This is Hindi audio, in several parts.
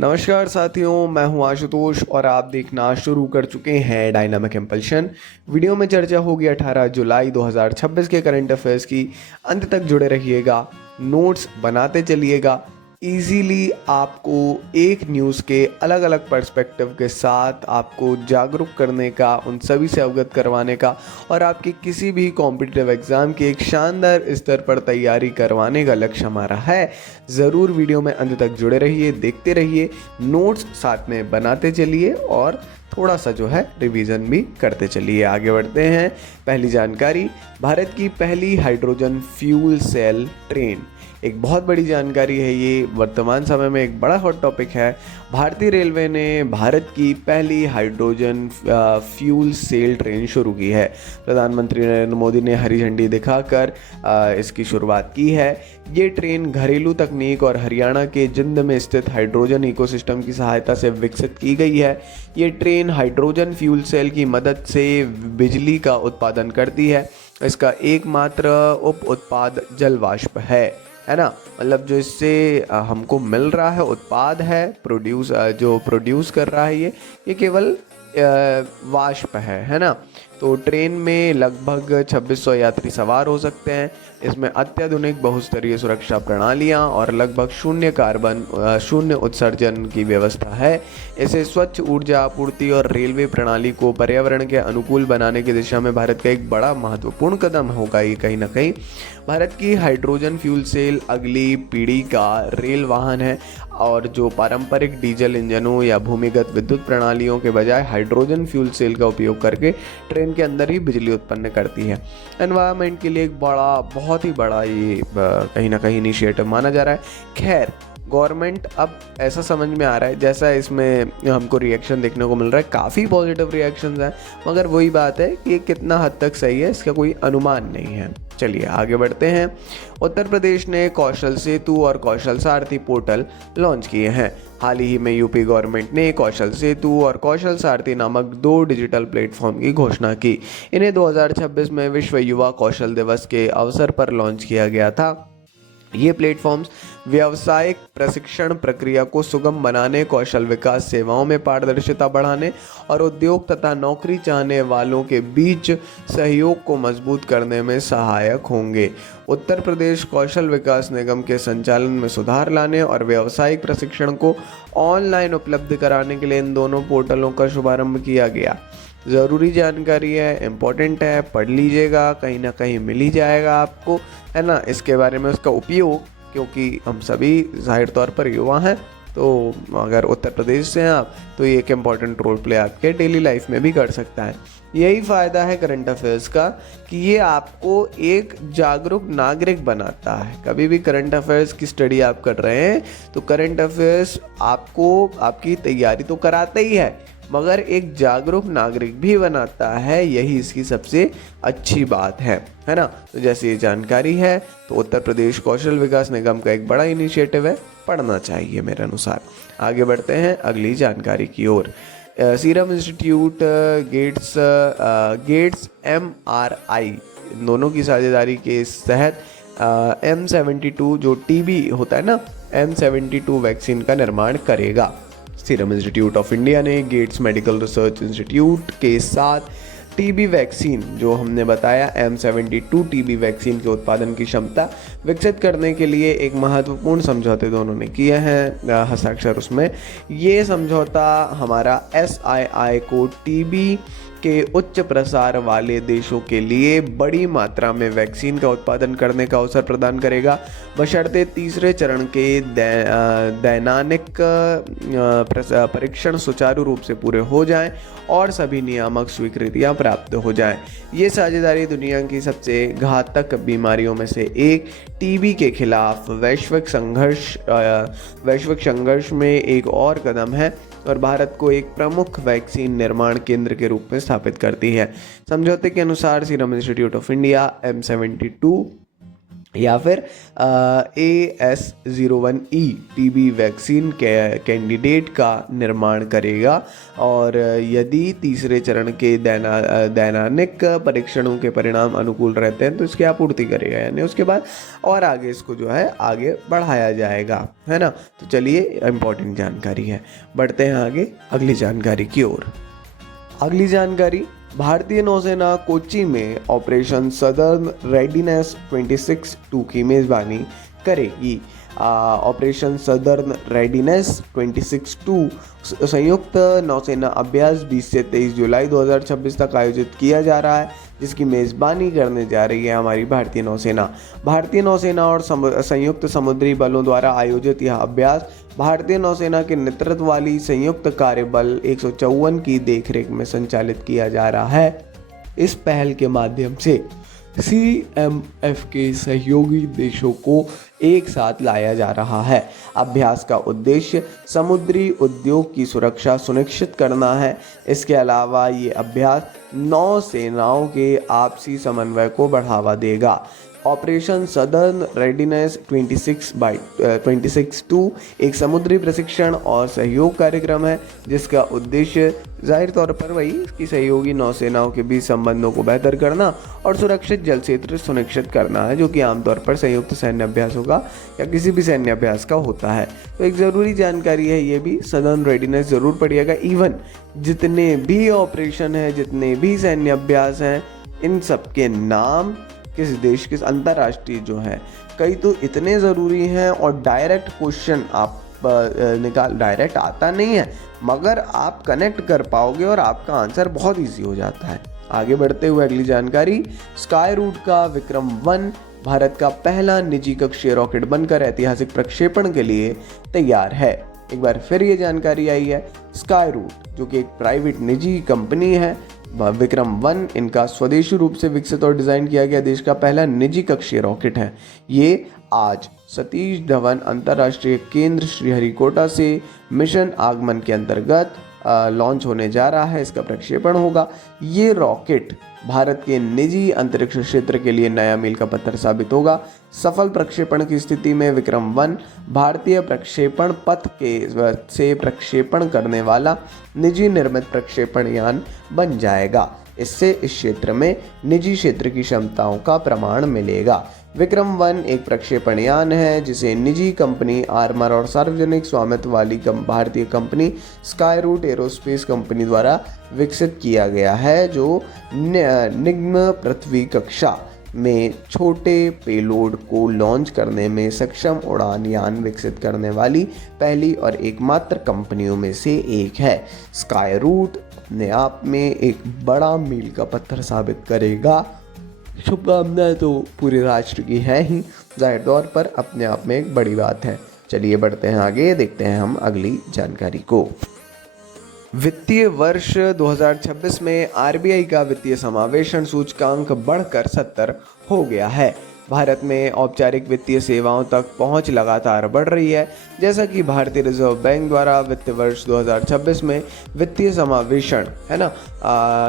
नमस्कार साथियों, मैं हूं आशुतोष और आप देखना शुरू कर चुके हैं डायनामिक इम्पल्शन। वीडियो में चर्चा होगी 18 जुलाई 2026 के करंट अफेयर्स की। अंत तक जुड़े रहिएगा, नोट्स बनाते चलिएगा। इजीली आपको एक न्यूज़ के अलग अलग पर्सपेक्टिव के साथ आपको जागरूक करने का, उन सभी से अवगत करवाने का और आपके किसी भी कॉम्पिटिटिव एग्ज़ाम की एक शानदार स्तर पर तैयारी करवाने का लक्ष्य हमारा है। ज़रूर वीडियो में अंत तक जुड़े रहिए, देखते रहिए, नोट्स साथ में बनाते चलिए और थोड़ा सा जो है रिवीजन भी करते चलिए। आगे बढ़ते हैं। पहली जानकारी, भारत की पहली हाइड्रोजन फ्यूल सेल ट्रेन। एक बहुत बड़ी जानकारी है ये, वर्तमान समय में एक बड़ा हॉट टॉपिक है। भारतीय रेलवे ने भारत की पहली हाइड्रोजन फ्यूल सेल ट्रेन शुरू की है। प्रधानमंत्री नरेंद्र मोदी ने हरी झंडी दिखाकर इसकी शुरुआत की है। ये ट्रेन घरेलू तकनीक और हरियाणा के जिंद में स्थित हाइड्रोजन इकोसिस्टम की सहायता से विकसित की गई है। ये ट्रेन हाइड्रोजन फ्यूल सेल की मदद से बिजली का उत्पादन करती है। इसका एकमात्र उप उत्पाद जल वाष्प है ना। मतलब जो इससे हमको मिल रहा है उत्पाद है, जो प्रोड्यूस कर रहा है ये केवल वाष्प है ना। तो ट्रेन में लगभग 2600 यात्री सवार हो सकते हैं। इसमें अत्याधुनिक बहुस्तरीय सुरक्षा प्रणालियां और लगभग शून्य उत्सर्जन की व्यवस्था है। इसे स्वच्छ ऊर्जा आपूर्ति और रेलवे प्रणाली को पर्यावरण के अनुकूल बनाने की दिशा में भारत का एक बड़ा महत्वपूर्ण कदम होगा ये कहीं ना कहीं। भारत की हाइड्रोजन फ्यूल सेल अगली पीढ़ी का रेल वाहन है और जो पारंपरिक डीजल इंजनों या भूमिगत विद्युत प्रणालियों के बजाय हाइड्रोजन फ्यूल सेल का उपयोग करके ट्रेन के अंदर ही बिजली उत्पन्न करती है। एनवायरनमेंट के लिए एक बहुत ही बड़ा ये कहीं ना कहीं इनिशिएटिव माना जा रहा है। खैर, गवर्नमेंट अब ऐसा समझ में आ रहा है, जैसा इसमें हमको रिएक्शन देखने को मिल रहा है, काफ़ी पॉजिटिव रिएक्शंस हैं, मगर वही बात है कि कितना हद तक सही है इसका कोई अनुमान नहीं है। चलिए आगे बढ़ते हैं। उत्तर प्रदेश ने कौशल सेतु और कौशल सारथी पोर्टल लॉन्च किए हैं। हाल ही में यूपी गवर्नमेंट ने कौशल सेतु और कौशल सारथी नामक 2 डिजिटल प्लेटफॉर्म की घोषणा की। इन्हें 2026 में विश्व युवा कौशल दिवस के अवसर पर लॉन्च किया गया था। ये प्लेटफॉर्म्स व्यावसायिक प्रशिक्षण प्रक्रिया को सुगम बनाने, कौशल विकास सेवाओं में पारदर्शिता बढ़ाने और उद्योग तथा नौकरी चाहने वालों के बीच सहयोग को मजबूत करने में सहायक होंगे। उत्तर प्रदेश कौशल विकास निगम के संचालन में सुधार लाने और व्यावसायिक प्रशिक्षण को ऑनलाइन उपलब्ध कराने के लिए इन दोनों पोर्टलों का शुभारंभ किया गया। ज़रूरी जानकारी है, इम्पोर्टेंट है, पढ़ लीजिएगा, कहीं ना कहीं मिल ही जाएगा आपको, है ना। इसके बारे में उसका उपयोग, क्योंकि हम सभी जाहिर तौर पर युवा हैं, तो अगर उत्तर प्रदेश से हैं आप तो ये एक इम्पॉर्टेंट रोल प्ले आपके डेली लाइफ में भी कर सकता है। यही फ़ायदा है करंट अफेयर्स का कि ये आपको एक जागरूक नागरिक बनाता है। कभी भी करंट अफेयर्स की स्टडी आप कर रहे हैं तो करंट अफेयर्स आपको आपकी तैयारी तो कराता ही है, मगर एक जागरूक नागरिक भी बनाता है। यही इसकी सबसे अच्छी बात है ना। तो जैसे ये जानकारी है, तो उत्तर प्रदेश कौशल विकास निगम का एक बड़ा इनिशिएटिव है, पढ़ना चाहिए मेरे अनुसार। आगे बढ़ते हैं अगली जानकारी की ओर। सीरम इंस्टीट्यूट, गेट्स MRI दोनों की साझेदारी के तहत M72 जो टीबी होता है ना, M72 वैक्सीन का निर्माण करेगा। सीरम इंस्टीट्यूट ऑफ इंडिया ने गेट्स मेडिकल रिसर्च इंस्टीट्यूट के साथ टीबी वैक्सीन, जो हमने बताया M72 टीबी वैक्सीन के उत्पादन की क्षमता विकसित करने के लिए एक महत्वपूर्ण समझौते दोनों ने किए हैं, हस्ताक्षर उसमें। ये समझौता हमारा SII को टीबी के उच्च प्रसार वाले देशों के लिए बड़ी मात्रा में वैक्सीन का उत्पादन करने का अवसर प्रदान करेगा, बशर्ते तीसरे चरण के दैनिक परीक्षण सुचारू रूप से पूरे हो जाएं और सभी नियामक स्वीकृतियां प्राप्त हो जाएं। ये साझेदारी दुनिया की सबसे घातक बीमारियों में से एक टीबी के खिलाफ वैश्विक संघर्ष में एक और कदम है और भारत को एक प्रमुख वैक्सीन निर्माण केंद्र के रूप में स्थापित करती है। समझौते के अनुसार serum institute of India M72 या फिर AS01E टीबी वैक्सीन कैंडिडेट का निर्माण करेगा। और यदि तीसरे चरण के दैनिक परीक्षणों के परिणाम अनुकूल रहते हैं तो इसकी आपूर्ति करेगा, यानी उसके बाद और आगे इसको जो है आगे बढ़ाया जाएगा, है ना। तो चलिए, इम्पोर्टेंट जानकारी है, बढ़ते हैं आगे अगली जानकारी की ओर। अगली जानकारी, भारतीय नौसेना कोच्चि में ऑपरेशन सदर्न रेडीनेस 26-2 की मेज़बानी करेगी। ऑपरेशन सदर्न रेडीनेस 26-2 संयुक्त नौसेना अभ्यास 20 से 23 जुलाई 2026 तक आयोजित किया जा रहा है, जिसकी मेज़बानी करने जा रही है हमारी भारतीय नौसेना। भारतीय नौसेना और संयुक्त समुद्री बलों द्वारा आयोजित यह अभ्यास भारतीय नौसेना के नेतृत्व वाली संयुक्त कार्य बल 154 की देखरेख में संचालित किया जा रहा है। इस पहल के माध्यम से CMF के सहयोगी देशों को एक साथ लाया जा रहा है। अभ्यास का उद्देश्य समुद्री उद्योग की सुरक्षा सुनिश्चित करना है। इसके अलावा ये अभ्यास नौसेनाओं के आपसी समन्वय को बढ़ावा देगा। ऑपरेशन सदर्न रेडीनेस 26-2 एक समुद्री प्रशिक्षण और सहयोग कार्यक्रम है, जिसका उद्देश्य जाहिर तौर पर वही इसकी सहयोगी नौसेनाओं के बीच संबंधों को बेहतर करना और सुरक्षित जल क्षेत्र सुनिश्चित करना है, जो कि आमतौर पर संयुक्त सैन्य अभ्यास होगा या किसी भी सैन्य अभ्यास का होता है। तो एक ज़रूरी जानकारी है ये भी, सदर्न रेडीनेस ज़रूर पढ़िएगा। इवन जितने भी ऑपरेशन हैं, जितने भी सैन्य अभ्यास हैं, इन सब के नाम किस देश के अंतर्राष्ट्रीय जो हैं, कई तो इतने ज़रूरी हैं और डायरेक्ट क्वेश्चन आप डायरेक्ट आता नहीं है, मगर आप कनेक्ट कर पाओगे और आपका आंसर बहुत इजी हो जाता है। आगे बढ़ते हुए अगली जानकारी, स्काई रूट का विक्रम-1 भारत का पहला निजी कक्षीय रॉकेट बनकर ऐतिहासिक प्रक्षेपण के लिए तैयार है। एक बार फिर ये जानकारी आई है, स्काई रूट जो कि एक प्राइवेट निजी कंपनी है, विक्रम-1 इनका स्वदेशी रूप से विकसित और डिज़ाइन किया गया देश का पहला निजी कक्षीय रॉकेट है। ये आज सतीश धवन अंतर्राष्ट्रीय केंद्र श्रीहरिकोटा से मिशन आगमन के अंतर्गत लॉन्च होने जा रहा है। इसका प्रक्षेपण होगा। ये रॉकेट भारत के निजी अंतरिक्ष क्षेत्र के लिए नया मील का पत्थर साबित होगा। सफल प्रक्षेपण की स्थिति में विक्रम-1 भारतीय प्रक्षेपण पथ से प्रक्षेपण करने वाला निजी निर्मित प्रक्षेपण यान बन जाएगा। इससे इस क्षेत्र में निजी क्षेत्र की क्षमताओं का प्रमाण मिलेगा। विक्रम-1 एक प्रक्षेपण यान है जिसे निजी कंपनी आर्मर और सार्वजनिक स्वामित्व वाली भारतीय company Skyroot Aerospace company द्वारा विकसित किया गया है, जो निम्न पृथ्वी कक्षा में छोटे पेलोड को लॉन्च करने में सक्षम उड़ान यान विकसित करने वाली पहली और एकमात्र कंपनियों में से एक है। स्काई रूट अपने आप में एक बड़ा मील का पत्थर साबित करेगा। शुभकामनाएं तो पूरे राष्ट्र की है ही, जाहिर तौर पर अपने आप में एक बड़ी बात है। चलिए बढ़ते हैं आगे, देखते हैं हम अगली जानकारी को। वित्तीय वर्ष 2026 में RBI का वित्तीय समावेशन सूचकांक बढ़कर 70 हो गया है। भारत में औपचारिक वित्तीय सेवाओं तक पहुंच लगातार बढ़ रही है। जैसा कि भारतीय रिजर्व बैंक द्वारा वित्तीय वर्ष 2026 में वित्तीय समावेशन है ना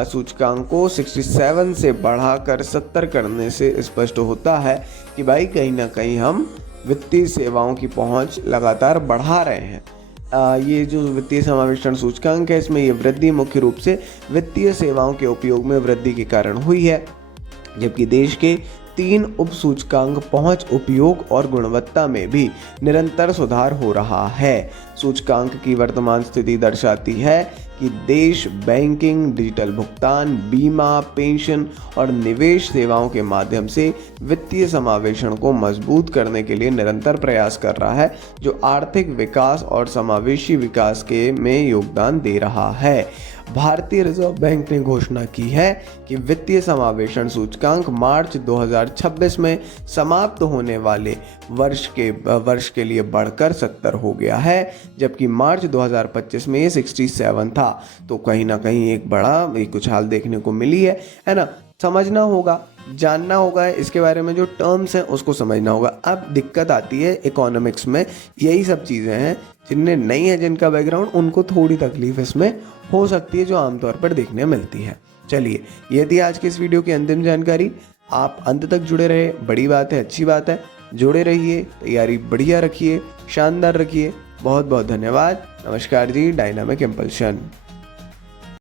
सूचकांक को 67 से बढ़ाकर 70 करने से स्पष्ट होता है कि भाई कहीं ना कहीं हम वित्तीय सेवाओं की पहुंच लगातार बढ़ा रहे हैं। ये जो वित्तीय समावेशन सूचकांक है, इसमें ये वृद्धि मुख्य रूप से वित्तीय सेवाओं के उपयोग में वृद्धि के कारण हुई है, जबकि देश के 3 उप सूचकांक पहुंच, उपयोग और गुणवत्ता में भी निरंतर सुधार हो रहा है। सूचकांक की वर्तमान स्थिति दर्शाती है कि देश बैंकिंग, डिजिटल भुगतान, बीमा, पेंशन और निवेश सेवाओं के माध्यम से वित्तीय समावेशन को मजबूत करने के लिए निरंतर प्रयास कर रहा है, जो आर्थिक विकास और समावेशी विकास के में योगदान दे रहा है। भारतीय रिजर्व बैंक ने घोषणा की है कि वित्तीय समावेशन सूचकांक मार्च 2026 में समाप्त होने वाले वर्ष के लिए बढ़कर 70 हो गया है, जबकि मार्च 2025 में ये 67 था। तो कहीं ना कहीं एक बड़ा उछाल देखने को मिली है ना। समझना होगा, जानना होगा, इसके बारे में जो टर्म्स हैं उसको समझना होगा। अब दिक्कत आती है इकोनॉमिक्स में, यही सब चीज़ें हैं जिनने नहीं है जिनका बैकग्राउंड, उनको थोड़ी तकलीफ इसमें हो सकती है जो आमतौर पर देखने मिलती है। चलिए, ये थी आज की इस वीडियो की अंतिम जानकारी। आप अंत तक जुड़े रहे, बड़ी बात है, अच्छी बात है। जुड़े रहिए, तैयारी बढ़िया रखिए, शानदार रखिए। बहुत बहुत धन्यवाद। नमस्कार जी, डायनामिक इम्पल्शन।